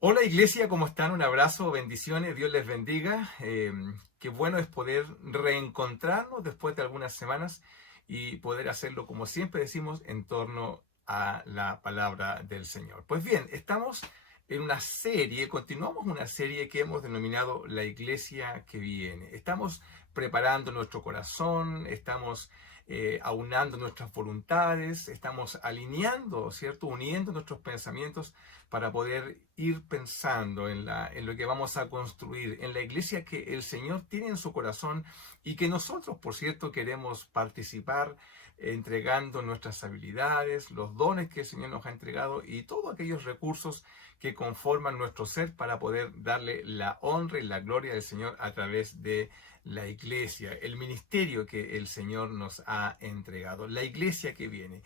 Hola iglesia, ¿cómo están? Un abrazo, bendiciones, Dios les bendiga. Qué bueno es poder reencontrarnos después de algunas semanas y poder hacerlo, como siempre decimos, en torno a la palabra del Señor. Pues bien, estamos en una serie, continuamos una serie que hemos denominado La Iglesia que viene. Estamos preparando nuestro corazón, estamos aunando nuestras voluntades, estamos alineando, ¿cierto? Uniendo nuestros pensamientos para poder ir pensando en lo que vamos a construir, en la iglesia que el Señor tiene en su corazón y que nosotros, por cierto, queremos participar entregando nuestras habilidades, los dones que el Señor nos ha entregado y todos aquellos recursos que conforman nuestro ser para poder darle la honra y la gloria del Señor a través de la iglesia, el ministerio que el Señor nos ha entregado, la iglesia que viene.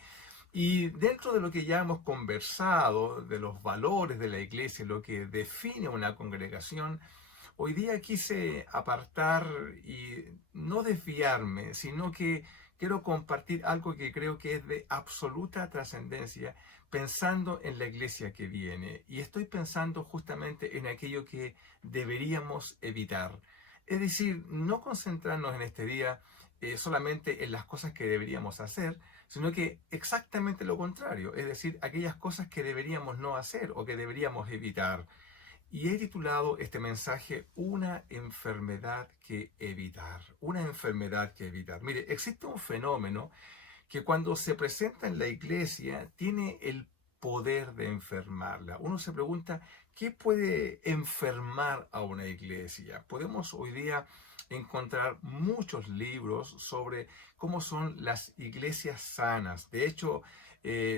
Y dentro de lo que ya hemos conversado, de los valores de la iglesia, lo que define una congregación, hoy día quise apartar y no desviarme, sino que quiero compartir algo que creo que es de absoluta trascendencia, pensando en la iglesia que viene. Y estoy pensando justamente en aquello que deberíamos evitar. Es decir, no concentrarnos en este día solamente en las cosas que deberíamos hacer, sino que exactamente lo contrario, es decir, aquellas cosas que deberíamos no hacer o que deberíamos evitar. Y he titulado este mensaje Una enfermedad que evitar. Una enfermedad que evitar. Mire, existe un fenómeno que cuando se presenta en la iglesia tiene el poder de enfermarla. Uno se pregunta, ¿qué puede enfermar a una iglesia? Podemos hoy día encontrar muchos libros sobre cómo son las iglesias sanas. De hecho,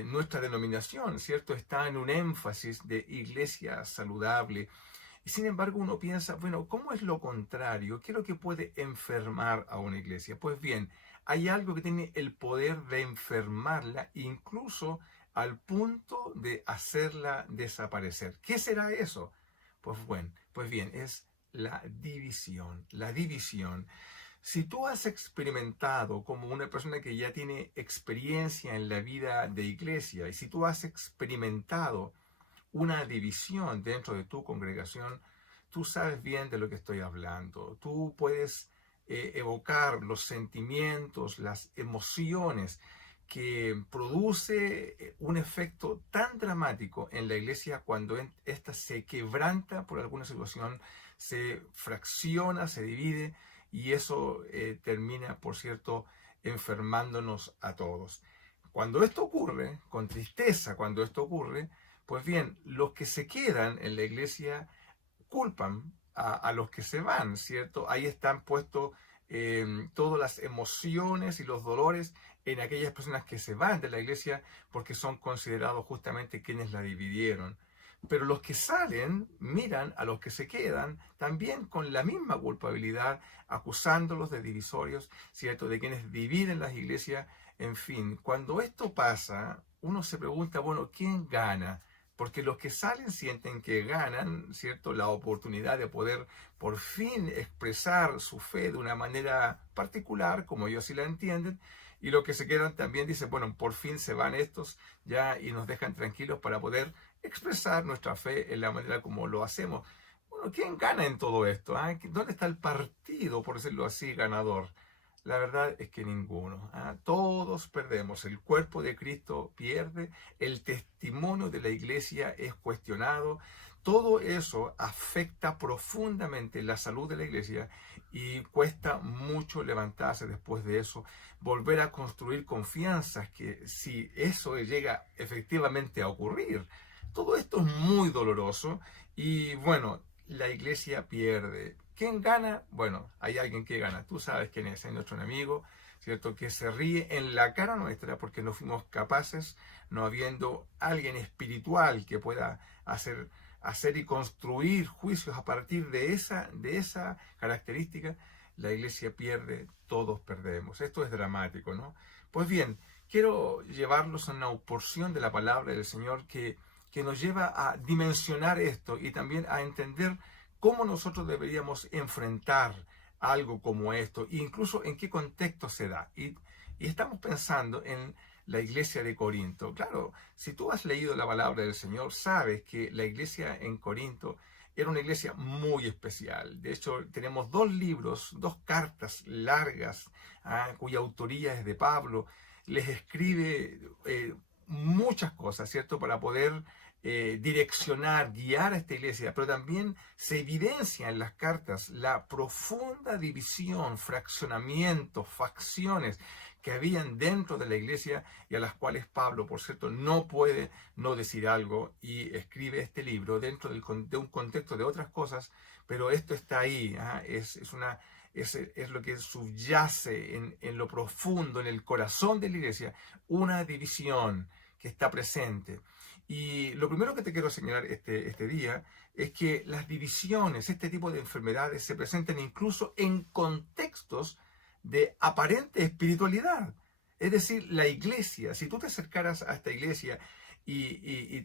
nuestra denominación, ¿cierto?, está en un énfasis de iglesia saludable. Y sin embargo, uno piensa, bueno, ¿cómo es lo contrario? ¿Qué es lo que puede enfermar a una iglesia? Pues bien, hay algo que tiene el poder de enfermarla, incluso al punto de hacerla desaparecer. ¿Qué será eso? Pues bueno, pues bien, es la división. La división. Si tú has experimentado como una persona que ya tiene experiencia en la vida de iglesia, y si tú has experimentado una división dentro de tu congregación, tú sabes bien de lo que estoy hablando. Tú puedes evocar los sentimientos, las emociones que produce un efecto tan dramático en la iglesia cuando ésta se quebranta por alguna situación, se fracciona, se divide y eso termina, por cierto, enfermándonos a todos. Cuando esto ocurre, con tristeza, cuando esto ocurre, pues bien, los que se quedan en la iglesia culpan a los que se van, ¿cierto? Ahí están puestos todas las emociones y los dolores en aquellas personas que se van de la iglesia porque son considerados justamente quienes la dividieron. Pero los que salen miran a los que se quedan también con la misma culpabilidad, acusándolos de divisorios, ¿cierto? De quienes dividen las iglesias. En fin, cuando esto pasa, uno se pregunta, bueno, ¿quién gana? Porque los que salen sienten que ganan, ¿cierto?, la oportunidad de poder por fin expresar su fe de una manera particular, como ellos sí la entienden, y los que se quedan también dicen, bueno, por fin se van estos ya y nos dejan tranquilos para poder expresar nuestra fe en la manera como lo hacemos. Bueno, ¿quién gana en todo esto? ¿Ah? ¿Dónde está el partido, por decirlo así, ganador? La verdad es que ninguno. ¿Ah? Todos perdemos. El cuerpo de Cristo pierde, el testimonio de la iglesia es cuestionado. Todo eso afecta profundamente la salud de la iglesia y cuesta mucho levantarse después de eso, volver a construir confianzas que si eso llega efectivamente a ocurrir. Todo esto es muy doloroso y bueno, la iglesia pierde. ¿Quién gana? Bueno, hay alguien que gana. Tú sabes quién es nuestro enemigo, ¿cierto? Que se ríe en la cara nuestra porque no fuimos capaces, no habiendo alguien espiritual que pueda hacer y construir juicios a partir de esa característica. La iglesia pierde, todos perdemos. Esto es dramático, ¿no? Pues bien, quiero llevarlos a una porción de la palabra del Señor que nos lleva a dimensionar esto y también a entender cómo nosotros deberíamos enfrentar algo como esto, e incluso en qué contexto se da. Y estamos pensando en la iglesia de Corinto. Claro, si tú has leído la palabra del Señor, sabes que la iglesia en Corinto era una iglesia muy especial. De hecho, tenemos dos libros, dos cartas largas, cuya autoría es de Pablo. Les escribe muchas cosas, ¿cierto? Para poder direccionar, guiar a esta iglesia, pero también se evidencia en las cartas la profunda división, fraccionamiento, facciones que habían dentro de la iglesia y a las cuales Pablo, por cierto, no puede no decir algo y escribe este libro dentro de un contexto de otras cosas, pero esto está ahí, es lo que subyace en lo profundo, en el corazón de la iglesia, una división que está presente. Y lo primero que te quiero señalar este día es que las divisiones, este tipo de enfermedades, se presentan incluso en contextos de aparente espiritualidad. Es decir, la iglesia, si tú te acercaras a esta iglesia y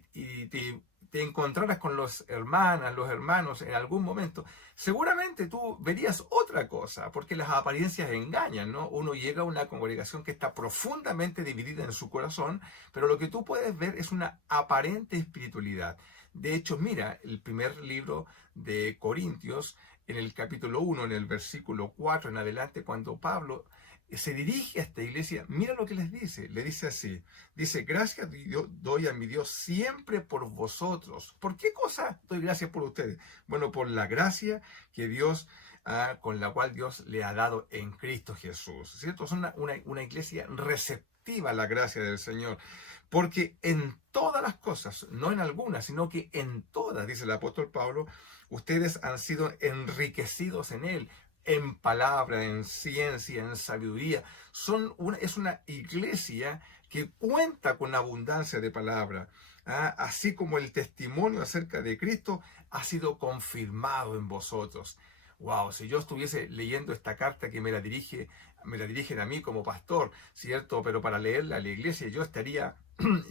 te encontraras con los hermanos en algún momento, seguramente tú verías otra cosa, porque las apariencias engañan, ¿no? Uno llega a una congregación que está profundamente dividida en su corazón, pero lo que tú puedes ver es una aparente espiritualidad. De hecho, mira, el primer libro de Corintios, en el capítulo 1, en el versículo 4 en adelante, cuando Pablo se dirige a esta iglesia, mira lo que les dice. Le dice así, dice, gracias doy a mi Dios siempre por vosotros. ¿Por qué cosa doy gracias por ustedes? Bueno, por la gracia que Dios, con la cual Dios le ha dado en Cristo Jesús. ¿Cierto? Es una iglesia receptiva a la gracia del Señor. Porque en todas las cosas, no en algunas, sino que en todas, dice el apóstol Pablo, ustedes han sido enriquecidos en Él, en palabra, en ciencia, en sabiduría. Es una iglesia que cuenta con abundancia de palabra, así como el testimonio acerca de Cristo ha sido confirmado en vosotros. Wow, si yo estuviese leyendo esta carta que me la dirigen a mí como pastor, ¿cierto? Pero para leerla a la iglesia yo estaría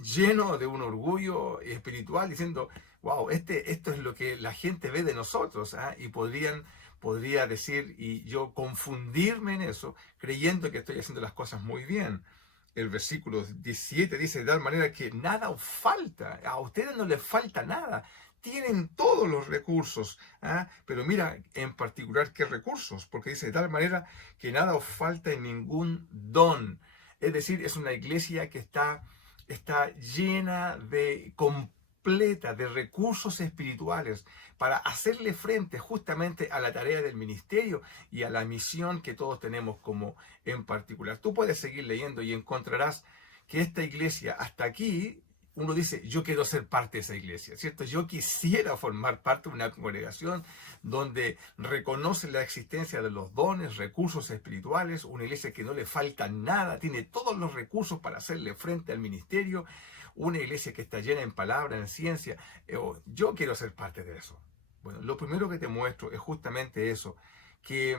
lleno de un orgullo espiritual diciendo, wow, esto es lo que la gente ve de nosotros, y podría decir y yo confundirme en eso, creyendo que estoy haciendo las cosas muy bien. El versículo 17 dice, de tal manera que nada os falta, a ustedes no les falta nada, tienen todos los recursos, pero mira en particular qué recursos, porque dice, de tal manera que nada os falta en ningún don. Es decir, es una iglesia que está llena completa de recursos espirituales para hacerle frente justamente a la tarea del ministerio y a la misión que todos tenemos como en particular. Tú puedes seguir leyendo y encontrarás que esta iglesia hasta aquí, uno dice, yo quiero ser parte de esa iglesia, ¿cierto? Yo quisiera formar parte de una congregación donde reconoce la existencia de los dones, recursos espirituales, una iglesia que no le falta nada, tiene todos los recursos para hacerle frente al ministerio, una iglesia que está llena en palabra, en ciencia. Yo quiero ser parte de eso. Bueno, lo primero que te muestro es justamente eso, que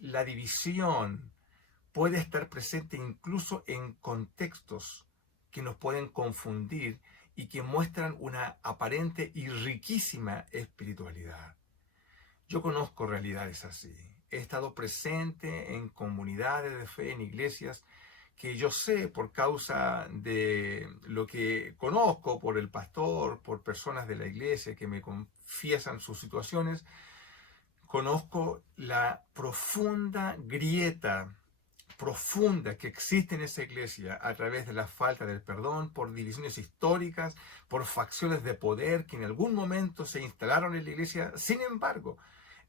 la división puede estar presente incluso en contextos que nos pueden confundir y que muestran una aparente y riquísima espiritualidad. Yo conozco realidades así. He estado presente en comunidades de fe, en iglesias, que yo sé por causa de lo que conozco, por el pastor, por personas de la iglesia que me confiesan sus situaciones, conozco la profunda grieta profunda que existe en esa iglesia a través de la falta del perdón, por divisiones históricas, por facciones de poder que en algún momento se instalaron en la iglesia. Sin embargo,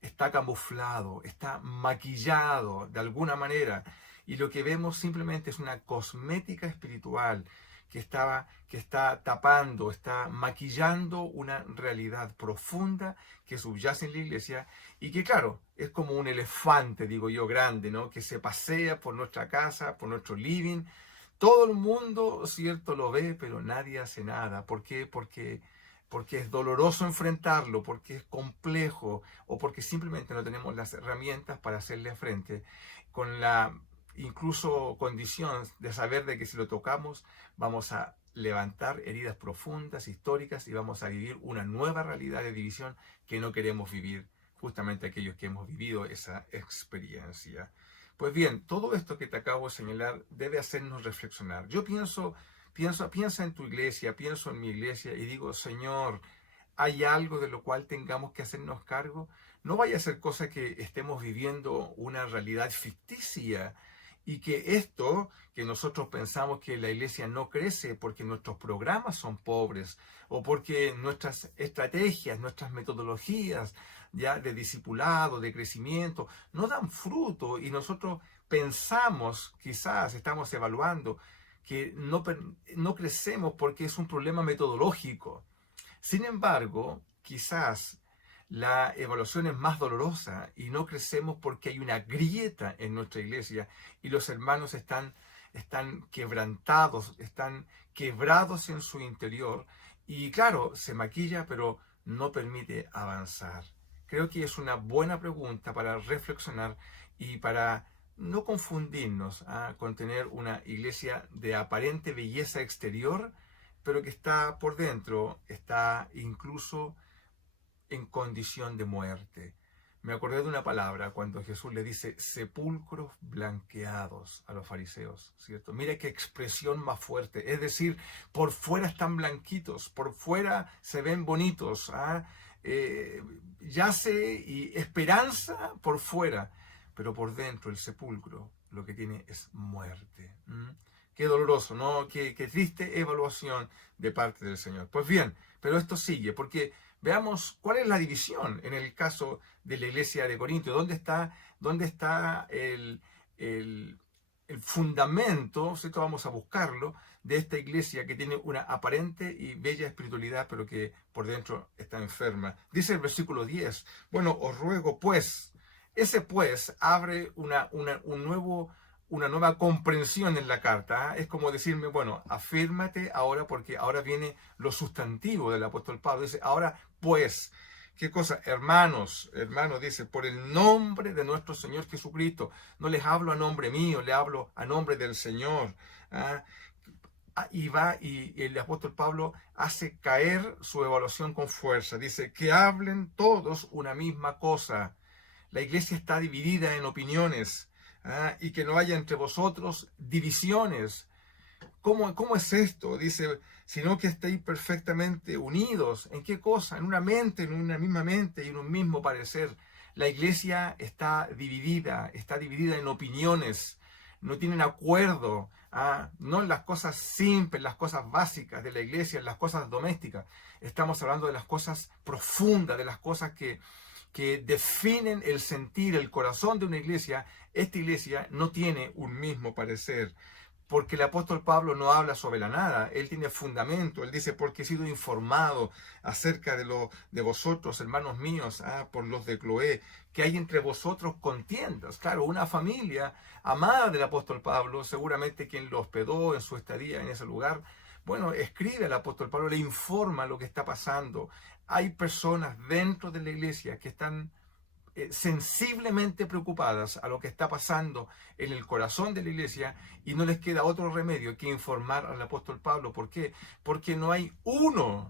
está camuflado, está maquillado de alguna manera, y lo que vemos simplemente es una cosmética espiritual que está tapando, está maquillando una realidad profunda que subyace en la iglesia y que, claro, es como un elefante, digo yo, grande, ¿no? Que se pasea por nuestra casa, por nuestro living. Todo el mundo, cierto, lo ve, pero nadie hace nada. ¿Por qué? Porque es doloroso enfrentarlo, porque es complejo o porque simplemente no tenemos las herramientas para hacerle frente con la incluso condición de saber de que si lo tocamos vamos a levantar heridas profundas, históricas, y vamos a vivir una nueva realidad de división que no queremos vivir justamente aquellos que hemos vivido esa experiencia. Pues bien, todo esto que te acabo de señalar debe hacernos reflexionar. Yo piensa en tu iglesia, pienso en mi iglesia y digo, Señor, ¿hay algo de lo cual tengamos que hacernos cargo? No vaya a ser cosa que estemos viviendo una realidad ficticia y que esto, que nosotros pensamos que la iglesia no crece porque nuestros programas son pobres o porque nuestras estrategias, nuestras metodologías ya de discipulado, de crecimiento, no dan fruto y nosotros pensamos, quizás estamos evaluando, que no crecemos porque es un problema metodológico. Sin embargo, quizás la evaluación es más dolorosa y no crecemos porque hay una grieta en nuestra iglesia y los hermanos están quebrantados, están quebrados en su interior y claro, se maquilla pero no permite avanzar. Creo que es una buena pregunta para reflexionar y para no confundirnos con tener una iglesia de aparente belleza exterior, pero que está por dentro, está incluso en condición de muerte. Me acordé de una palabra cuando Jesús le dice sepulcros blanqueados a los fariseos, ¿cierto? Mira qué expresión más fuerte. Es decir, por fuera están blanquitos, por fuera se ven bonitos, yace y esperanza por fuera, pero por dentro el sepulcro lo que tiene es muerte. Qué doloroso, ¿no? Qué triste evaluación de parte del Señor. Pues bien, pero esto sigue, porque veamos cuál es la división en el caso de la iglesia de Corinto. ¿Dónde está el fundamento, ¿cierto? Vamos a buscarlo, de esta iglesia que tiene una aparente y bella espiritualidad, pero que por dentro está enferma. Dice el versículo 10, bueno, os ruego pues, ese pues abre una nueva comprensión en la carta. Es como decirme, bueno, afírmate ahora porque ahora viene lo sustantivo del apóstol Pablo. Dice, ahora pues, ¿qué cosa? Hermanos, dice, por el nombre de nuestro Señor Jesucristo. No les hablo a nombre mío, le hablo a nombre del Señor. Y el apóstol Pablo hace caer su evaluación con fuerza. Dice, que hablen todos una misma cosa. La iglesia está dividida en opiniones. Y que no haya entre vosotros divisiones. ¿Cómo es esto? Dice, sino que estéis perfectamente unidos. ¿En qué cosa? En una mente, en una misma mente y en un mismo parecer. La iglesia está dividida en opiniones. No tienen acuerdo, no en las cosas simples, las cosas básicas de la iglesia, en las cosas domésticas. Estamos hablando de las cosas profundas, de las cosas que definen el sentir, el corazón de una iglesia. Esta iglesia no tiene un mismo parecer, porque el apóstol Pablo no habla sobre la nada, él tiene fundamento, él dice, porque he sido informado acerca de vosotros, hermanos míos, por los de Cloé, que hay entre vosotros contiendas. Claro, una familia amada del apóstol Pablo, seguramente quien lo hospedó en su estadía en ese lugar, bueno, escribe al apóstol Pablo, le informa lo que está pasando. Hay personas dentro de la iglesia que están sensiblemente preocupadas a lo que está pasando en el corazón de la iglesia y no les queda otro remedio que informar al apóstol Pablo. ¿Por qué? Porque no hay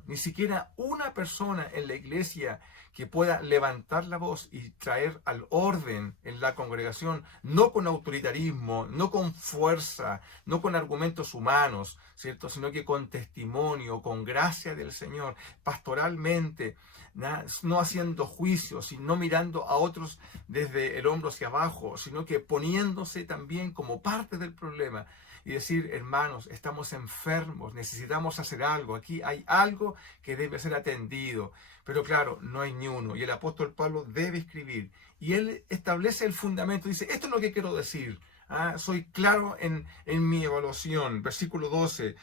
ni siquiera una persona en la iglesia que pueda levantar la voz y traer al orden en la congregación, no con autoritarismo, no con fuerza, no con argumentos humanos, ¿cierto? Sino que con testimonio, con gracia del Señor, pastoralmente, no haciendo juicios y no mirando a otros desde el hombro hacia abajo, sino que poniéndose también como parte del problema y decir, hermanos, estamos enfermos, necesitamos hacer algo, aquí hay algo que debe ser atendido. Pero claro, no hay ni uno. Y el apóstol Pablo debe escribir. Y él establece el fundamento, dice, esto es lo que quiero decir. Soy claro en mi evaluación. Versículo 12.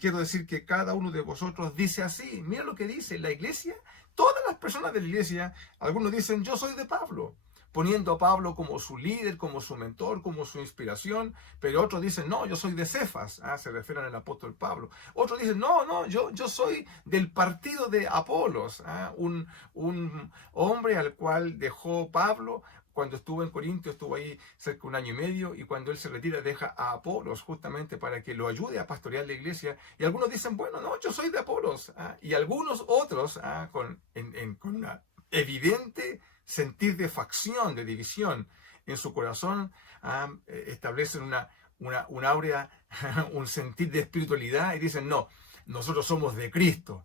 Quiero decir que cada uno de vosotros dice así. Mira lo que dice la iglesia. Todas las personas de la iglesia, algunos dicen, yo soy de Pablo, poniendo a Pablo como su líder, como su mentor, como su inspiración, pero otros dicen, no, yo soy de Cefas, se refieren al apóstol Pablo. Otros dicen, no, yo soy del partido de Apolos, un hombre al cual dejó Pablo. Cuando estuvo en Corinto, estuvo ahí cerca de 1 año y medio, y cuando él se retira deja a Apolos justamente para que lo ayude a pastorear la iglesia. Y algunos dicen, bueno, no, yo soy de Apolos. Y algunos otros, con una evidente sentir de facción, de división, en su corazón, establecen una áurea, un sentir de espiritualidad y dicen, no, nosotros somos de Cristo.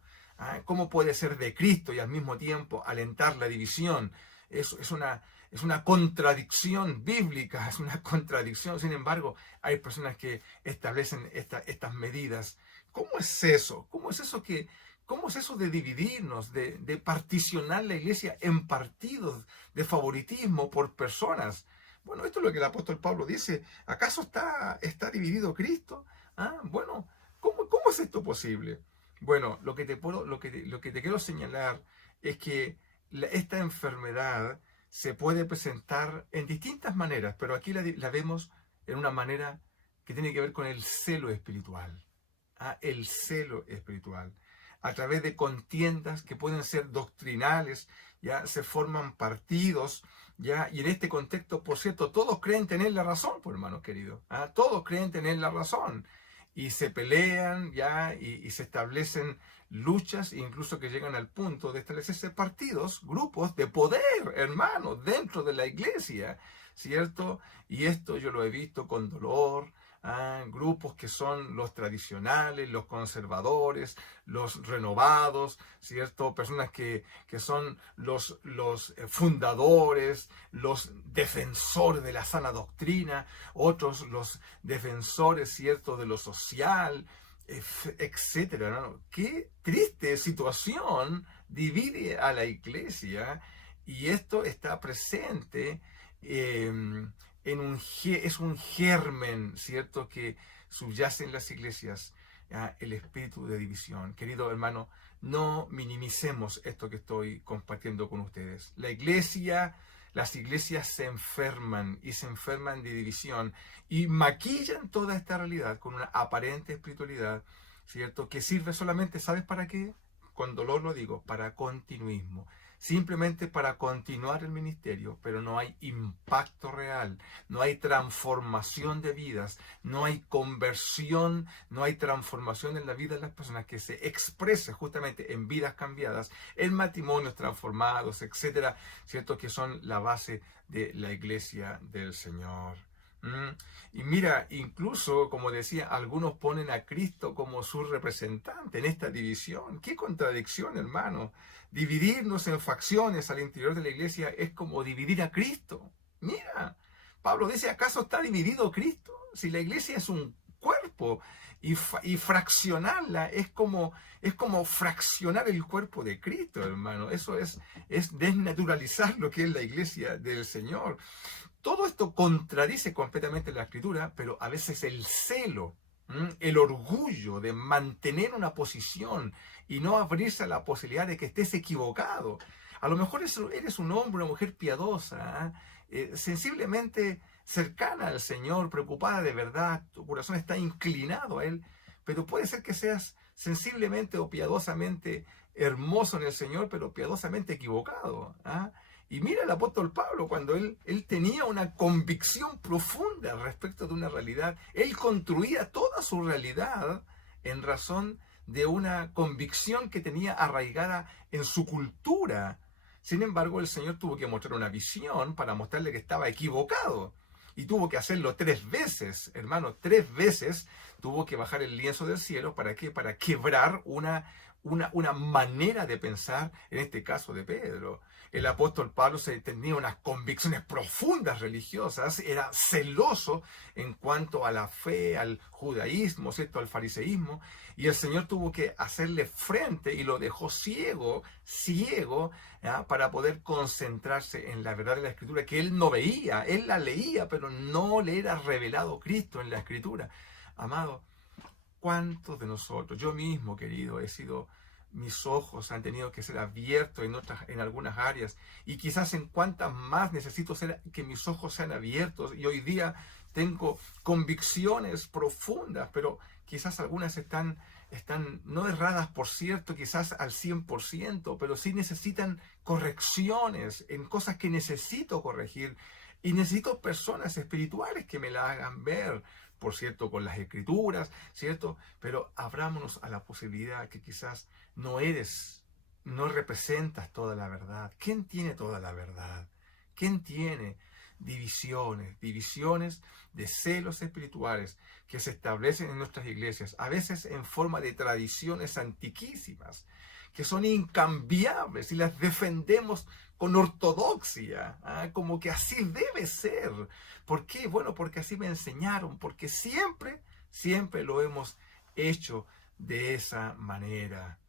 ¿Cómo puede ser de Cristo y al mismo tiempo alentar la división? Es una contradicción bíblica, es una contradicción. Sin embargo, hay personas que establecen estas medidas. ¿Cómo es eso? ¿Cómo es eso de dividirnos, de particionar la iglesia en partidos, de favoritismo por personas? Bueno, esto es lo que el apóstol Pablo dice. ¿Acaso está dividido Cristo? Bueno, ¿cómo es esto posible? Bueno, lo que te quiero señalar es que esta enfermedad se puede presentar en distintas maneras, pero aquí la vemos en una manera que tiene que ver con el celo espiritual. El celo espiritual. A través de contiendas que pueden ser doctrinales, ya se forman partidos, ya, y en este contexto, por cierto, todos creen tener la razón, pues, hermanos queridos. Todos creen tener la razón. Y se pelean, ya, y se establecen luchas, incluso que llegan al punto de establecerse partidos, grupos de poder, hermanos, dentro de la iglesia, ¿cierto? Y esto yo lo he visto con dolor. Grupos que son los tradicionales, los conservadores, los renovados, ¿cierto? Personas que son los fundadores, los defensores de la sana doctrina, otros los defensores, ¿cierto?, de lo social, etcétera, ¿no? Qué triste situación divide a la iglesia, y esto está presente es un germen, ¿cierto?, que subyace en las iglesias, el espíritu de división. Querido hermano, no minimicemos esto que estoy compartiendo con ustedes. Las iglesias se enferman y se enferman de división y maquillan toda esta realidad con una aparente espiritualidad, ¿cierto?, que sirve solamente, ¿sabes para qué? Con dolor lo digo, para continuismo. Simplemente para continuar el ministerio, pero no hay impacto real, no hay transformación de vidas, no hay conversión, no hay transformación en la vida de las personas que se exprese justamente en vidas cambiadas, en matrimonios transformados, etcétera, ¿cierto?, que son la base de la iglesia del Señor. Y mira, incluso, como decía, algunos ponen a Cristo como su representante en esta división. ¡Qué contradicción, hermano! Dividirnos en facciones al interior de la iglesia es como dividir a Cristo. Mira, Pablo dice, ¿acaso está dividido Cristo? Si la iglesia es un cuerpo y fraccionarla es como fraccionar el cuerpo de Cristo, hermano. Eso es desnaturalizar lo que es la iglesia del Señor. Todo esto contradice completamente la Escritura, pero a veces el celo, el orgullo de mantener una posición y no abrirse a la posibilidad de que estés equivocado. A lo mejor eres un hombre o una mujer piadosa, sensiblemente cercana al Señor, preocupada de verdad, tu corazón está inclinado a Él, pero puede ser que seas sensiblemente o piadosamente hermoso en el Señor, pero piadosamente equivocado. Y mira el apóstol Pablo, cuando él tenía una convicción profunda respecto de una realidad, él construía toda su realidad en razón de una convicción que tenía arraigada en su cultura. Sin embargo, el Señor tuvo que mostrar una visión para mostrarle que estaba equivocado. Y tuvo que hacerlo 3 veces, hermano, 3 veces tuvo que bajar el lienzo del cielo. ¿Para qué? Para quebrar una manera de pensar, en este caso de Pedro. El apóstol Pablo tenía unas convicciones profundas religiosas, era celoso en cuanto a la fe, al judaísmo, ¿cierto?, al fariseísmo, y el Señor tuvo que hacerle frente y lo dejó ciego, para poder concentrarse en la verdad de la Escritura, que él no veía, él la leía, pero no le era revelado Cristo en la Escritura. Amado, ¿cuántos de nosotros, yo mismo, querido, mis ojos han tenido que ser abiertos en algunas áreas, y quizás en cuántas más necesito que mis ojos sean abiertos, y hoy día tengo convicciones profundas, pero quizás algunas están no erradas, por cierto, quizás al 100%, pero sí necesitan correcciones en cosas que necesito corregir, y necesito personas espirituales que me la hagan ver, por cierto, con las Escrituras, ¿cierto? Pero abrámonos a la posibilidad que quizás no representas toda la verdad. ¿Quién tiene toda la verdad? ¿Quién tiene? divisiones de celos espirituales que se establecen en nuestras iglesias, a veces en forma de tradiciones antiquísimas, que son incambiables y las defendemos con ortodoxia, como que así debe ser. ¿Por qué? Bueno, porque así me enseñaron, porque siempre lo hemos hecho de esa manera.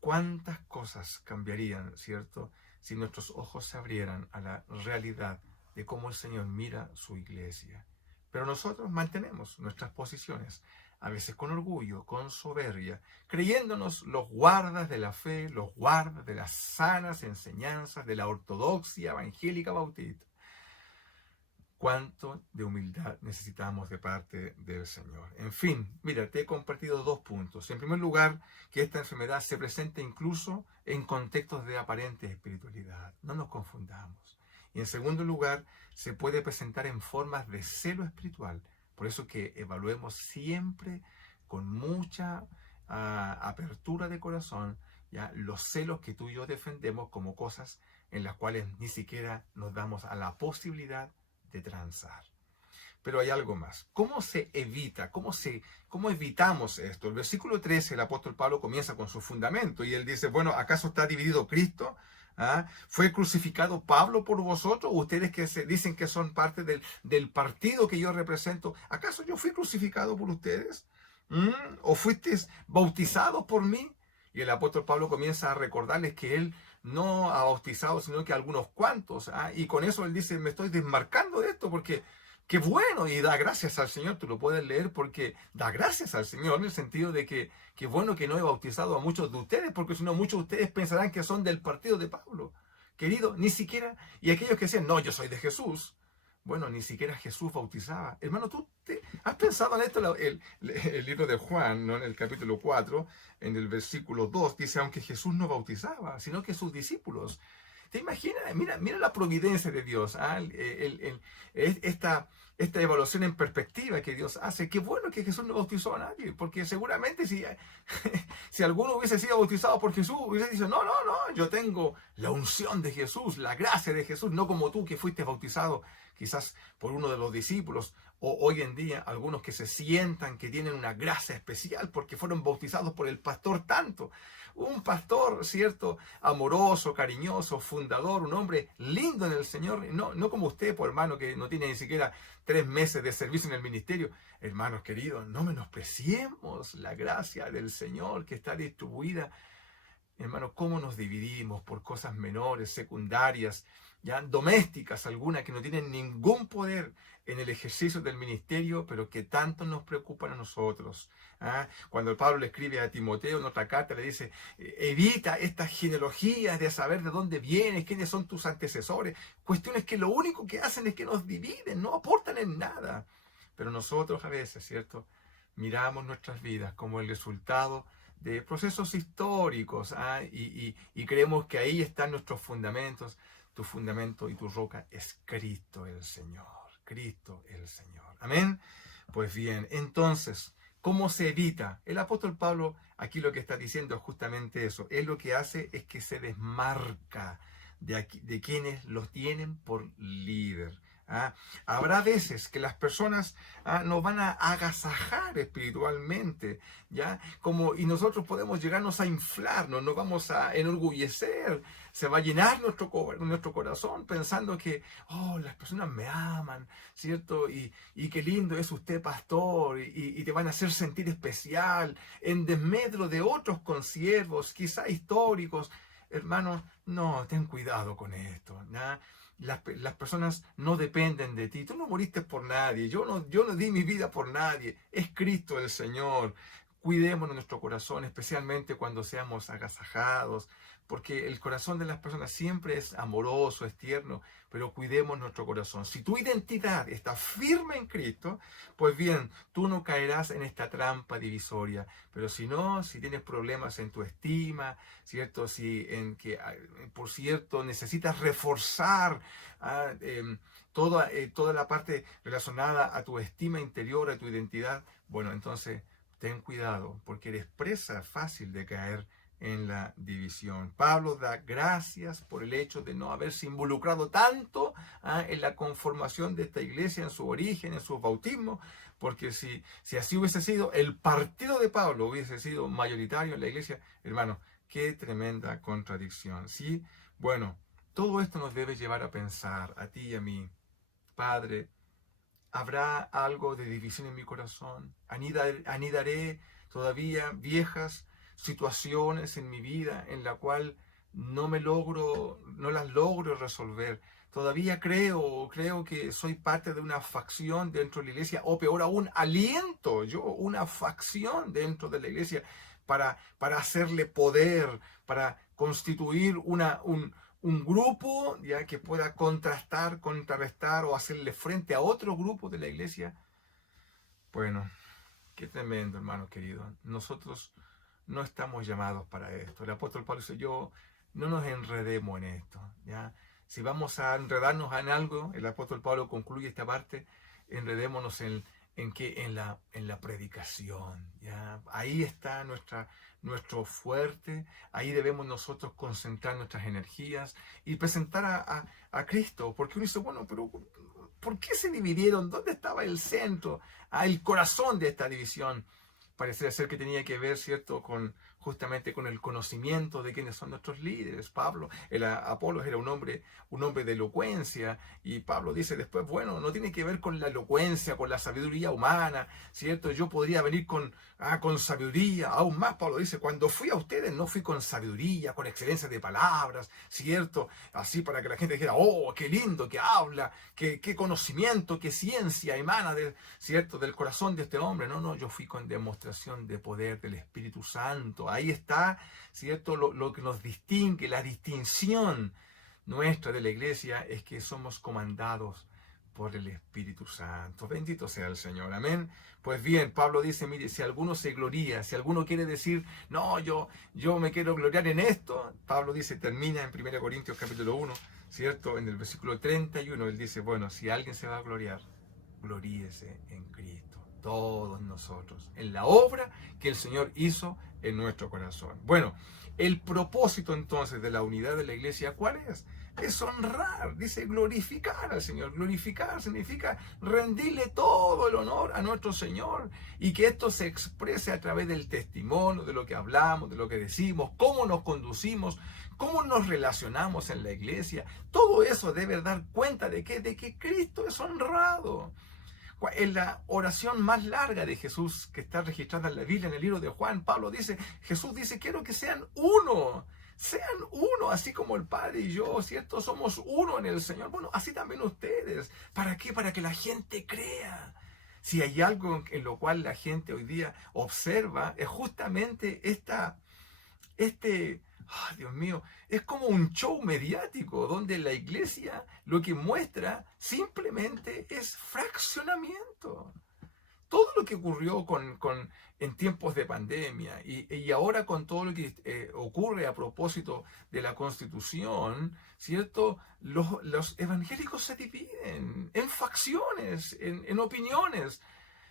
¿Cuántas cosas cambiarían, cierto, si nuestros ojos se abrieran a la realidad de cómo el Señor mira su iglesia? Pero nosotros mantenemos nuestras posiciones, a veces con orgullo, con soberbia, creyéndonos los guardas de la fe, los guardas de las sanas enseñanzas de la ortodoxia evangélica bautista. Cuánto de humildad necesitamos de parte del Señor. En fin, mira, te he compartido 2 puntos. En primer lugar, que esta enfermedad se presenta incluso en contextos de aparente espiritualidad. No nos confundamos. Y en segundo lugar, se puede presentar en formas de celo espiritual. Por eso que evaluemos siempre con mucha apertura de corazón, ¿ya?, los celos que tú y yo defendemos como cosas en las cuales ni siquiera nos damos a la posibilidad de transar. Pero hay algo más. ¿Cómo se evita? ¿Cómo evitamos esto? El versículo 13, el apóstol Pablo comienza con su fundamento y él dice, bueno, ¿acaso está dividido Cristo? ¿Fue crucificado Pablo por vosotros? ¿Ustedes que se dicen que son parte del partido que yo represento? ¿Acaso yo fui crucificado por ustedes? ¿O fuisteis bautizados por mí? Y el apóstol Pablo comienza a recordarles que él no ha bautizado, sino que algunos cuantos. Y con eso él dice, me estoy desmarcando de esto porque qué bueno, y da gracias al Señor. Tú lo puedes leer porque da gracias al Señor en el sentido de que qué bueno que no he bautizado a muchos de ustedes, porque si no muchos de ustedes pensarán que son del partido de Pablo. Querido, ni siquiera, y aquellos que decían, no, yo soy de Jesús. Bueno, ni siquiera Jesús bautizaba. Hermano, ¿tú has pensado en esto? El libro de Juan, ¿no?, en el capítulo 4, en el versículo 2, dice, aunque Jesús no bautizaba, sino que sus discípulos. ¿Te imaginas? Mira la providencia de Dios, esta evaluación en perspectiva que Dios hace. Qué bueno que Jesús no bautizó a nadie, porque seguramente si alguno hubiese sido bautizado por Jesús, hubiese dicho, no, yo tengo la unción de Jesús, la gracia de Jesús, no como tú que fuiste bautizado quizás por uno de los discípulos, o hoy en día algunos que se sientan que tienen una gracia especial porque fueron bautizados por el pastor tanto. Un pastor, ¿cierto?, amoroso, cariñoso, fundador, un hombre lindo en el Señor, no como usted, por hermano, que no tiene ni siquiera 3 meses de servicio en el ministerio. Hermanos queridos, no menospreciemos la gracia del Señor que está distribuida. Hermano, ¿cómo nos dividimos por cosas menores, secundarias, ya domésticas, algunas que no tienen ningún poder en el ejercicio del ministerio, pero que tanto nos preocupan a nosotros? Cuando Pablo le escribe a Timoteo en otra carta, le dice, evita estas genealogías de saber de dónde vienes, quiénes son tus antecesores, cuestiones que lo único que hacen es que nos dividen, no aportan en nada. Pero nosotros a veces, ¿cierto?, miramos nuestras vidas como el resultado de procesos históricos, y creemos que ahí están nuestros fundamentos. Tu fundamento y tu roca es Cristo el Señor. Cristo el Señor. Amén. Pues bien, entonces, ¿cómo se evita? El apóstol Pablo aquí lo que está diciendo es justamente eso. Él lo que hace es que se desmarca de quienes los tienen por líder. Habrá veces que las personas nos van a agasajar espiritualmente, ¿ya? Y nosotros podemos llegarnos a inflarnos, nos vamos a enorgullecer, se va a llenar nuestro corazón pensando que, las personas me aman, ¿cierto? Y qué lindo es usted, pastor, y te van a hacer sentir especial en desmedro de otros consiervos, quizá históricos. Hermano, no, ten cuidado con esto, ¿no? Las personas no dependen de ti. Tú no moriste por nadie. Yo no di mi vida por nadie. Es Cristo el Señor. Cuidémonos nuestro corazón, especialmente cuando seamos agasajados, porque el corazón de las personas siempre es amoroso, es tierno, pero cuidemos nuestro corazón. Si tu identidad está firme en Cristo, pues bien, tú no caerás en esta trampa divisoria. Pero si no, si tienes problemas en tu estima, ¿cierto? Por cierto, necesitas reforzar toda la parte relacionada a tu estima interior, a tu identidad, bueno, entonces ten cuidado, porque eres presa fácil de caer en la división. Pablo da gracias por el hecho de no haberse involucrado tanto en la conformación de esta iglesia, en su origen, en su bautismo, porque si así hubiese sido, el partido de Pablo hubiese sido mayoritario en la iglesia, hermano, qué tremenda contradicción. Sí, bueno, todo esto nos debe llevar a pensar, a ti y a mí, Padre, ¿habrá algo de división en mi corazón? ¿Anidaré todavía viejas situaciones en mi vida en la cual no las logro resolver? Todavía creo que soy parte de una facción dentro de la iglesia, o peor aún, aliento yo una facción dentro de la iglesia para hacerle poder, para constituir un grupo ya que pueda contrarrestar o hacerle frente a otro grupo de la iglesia. Bueno, qué tremendo, hermano querido. Nosotros no estamos llamados para esto. El apóstol Pablo dice, no nos enredemos en esto, ¿ya? Si vamos a enredarnos en algo, el apóstol Pablo concluye esta parte, enredémonos en la predicación, ¿ya? Ahí está nuestro fuerte, ahí debemos nosotros concentrar nuestras energías y presentar a Cristo, porque uno dice, bueno, pero ¿por qué se dividieron? ¿Dónde estaba el centro? El corazón de esta división. Parece ser que tenía que ver, ¿cierto?, justamente con el conocimiento de quiénes son nuestros líderes. Apolos era un hombre de elocuencia, y Pablo dice después, bueno, no tiene que ver con la elocuencia, con la sabiduría humana, ¿cierto? Yo podría venir con sabiduría, aún más Pablo dice, cuando fui a ustedes no fui con sabiduría, con excelencia de palabras, ¿cierto? Así para que la gente dijera, oh, qué lindo que habla, qué conocimiento, qué ciencia emana ¿cierto?, del corazón de este hombre. No, yo fui con demostración de poder del Espíritu Santo. Ahí está, ¿cierto?, lo que nos distingue, la distinción nuestra de la iglesia es que somos comandados por el Espíritu Santo. Bendito sea el Señor, amén. Pues bien, Pablo dice, mire, si alguno se gloría, si alguno quiere decir, no, yo me quiero gloriar en esto, Pablo dice, termina en 1 Corintios capítulo 1, ¿cierto?, en el versículo 31, él dice, bueno, si alguien se va a gloriar, gloríese en Cristo, todos nosotros, en la obra que el Señor hizo en nuestro corazón. Bueno, el propósito entonces de la unidad de la iglesia, ¿cuál es? Es honrar, dice glorificar al Señor. Glorificar significa rendirle todo el honor a nuestro Señor, y que esto se exprese a través del testimonio, de lo que hablamos, de lo que decimos, cómo nos conducimos, cómo nos relacionamos en la iglesia. Todo eso debe dar cuenta de que Cristo es honrado. En la oración más larga de Jesús, que está registrada en la Biblia, en el libro de Juan, Jesús dice, quiero que sean uno, así como el Padre y yo, ¿cierto? Somos uno en el Señor. Bueno, así también ustedes. ¿Para qué? Para que la gente crea. Si hay algo en lo cual la gente hoy día observa, es justamente Dios mío, es como un show mediático donde la iglesia lo que muestra simplemente es fraccionamiento. Todo lo que ocurrió en tiempos de pandemia y ahora con todo lo que ocurre a propósito de la Constitución, ¿cierto? Los evangélicos se dividen en facciones, en opiniones.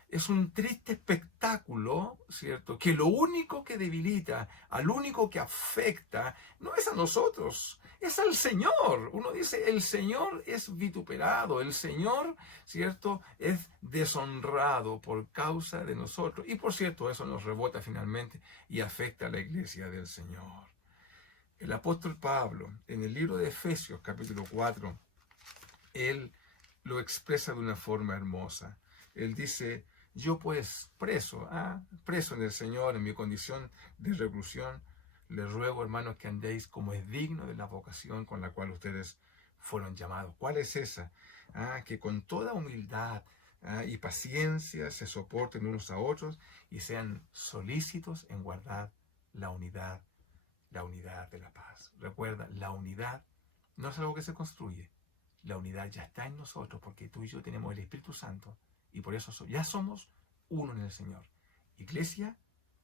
Es un triste espectáculo, ¿cierto? Que lo único que debilita, al único que afecta, no es a nosotros, es al Señor. Uno dice, el Señor es vituperado, el Señor, ¿cierto?, es deshonrado por causa de nosotros. Y por cierto, eso nos rebota finalmente y afecta a la iglesia del Señor. El apóstol Pablo, en el libro de Efesios, capítulo 4, él lo expresa de una forma hermosa. Él dice, yo pues, preso en el Señor, en mi condición de reclusión, les ruego, hermanos, que andéis como es digno de la vocación con la cual ustedes fueron llamados. ¿Cuál es esa? Que con toda humildad y paciencia se soporten unos a otros y sean solícitos en guardar la unidad de la paz. Recuerda, la unidad no es algo que se construye. La unidad ya está en nosotros porque tú y yo tenemos el Espíritu Santo y por eso ya somos uno en el Señor. Iglesia,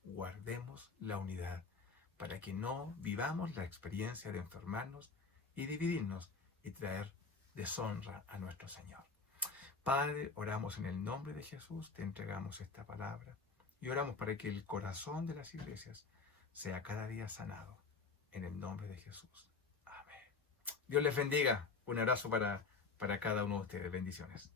guardemos la unidad para que no vivamos la experiencia de enfermarnos y dividirnos y traer deshonra a nuestro Señor. Padre, oramos en el nombre de Jesús, te entregamos esta palabra y oramos para que el corazón de las iglesias sea cada día sanado. En el nombre de Jesús. Amén. Dios les bendiga. Un abrazo para cada uno de ustedes. Bendiciones.